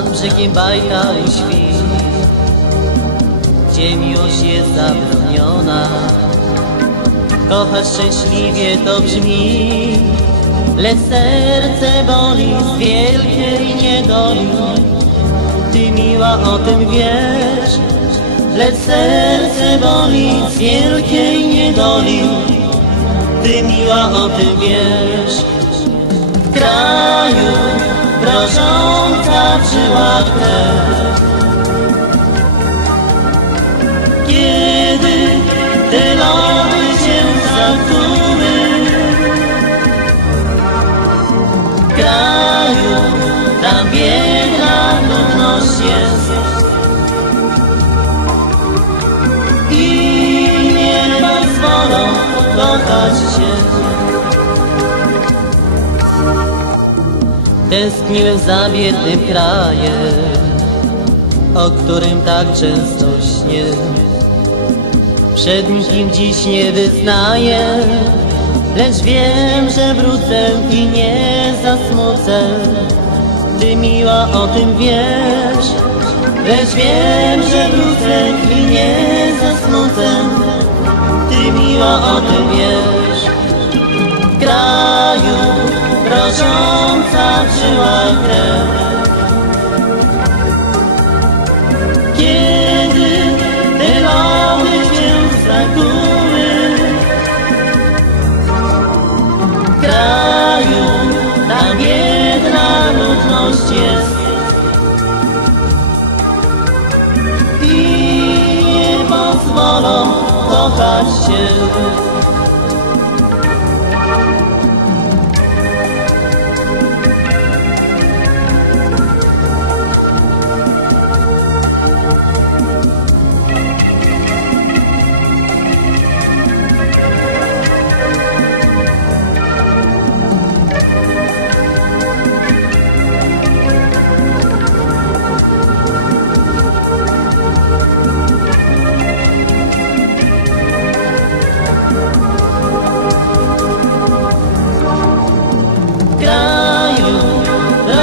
Nad brzegiem bajka uśpi Gdzie miłość jest zabroniona. Kochać szczęśliwie to brzmi. Lecz serce boli z wielkiej niedoli. Ty miła o tym wiesz. Lecz serce boli z wielkiej niedoli. Ty miła o tym wiesz. Kraju mrożąca żyła krew. Kiedy te lody się zakłuły, kraju tam biedna ludność jest. I nie pozwolą kochać się. Tęskniłem za biednym krajem, o którym tak często śnię. Przed nikim dziś nie wyznaję, lecz wiem, że wrócę i nie zasmucę. Ty miła o tym wiesz, lecz wiem, że wrócę i nie zasmucę. Ty miła o tym wiesz Kiedy te lody cię zakuły, kraju tam jedna ludność jest. I pozwolą kochać się.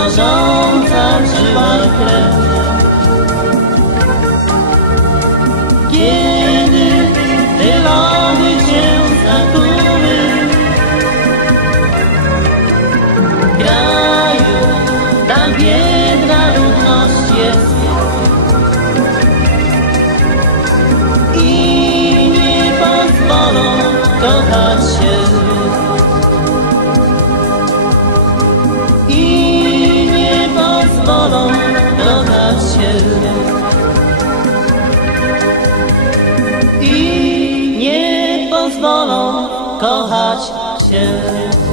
Mrożąca żyła krew. Kiedy te lody cię zakuły, kraju tam biedna pozwolą kochać się. I nie pozwolą kochać się.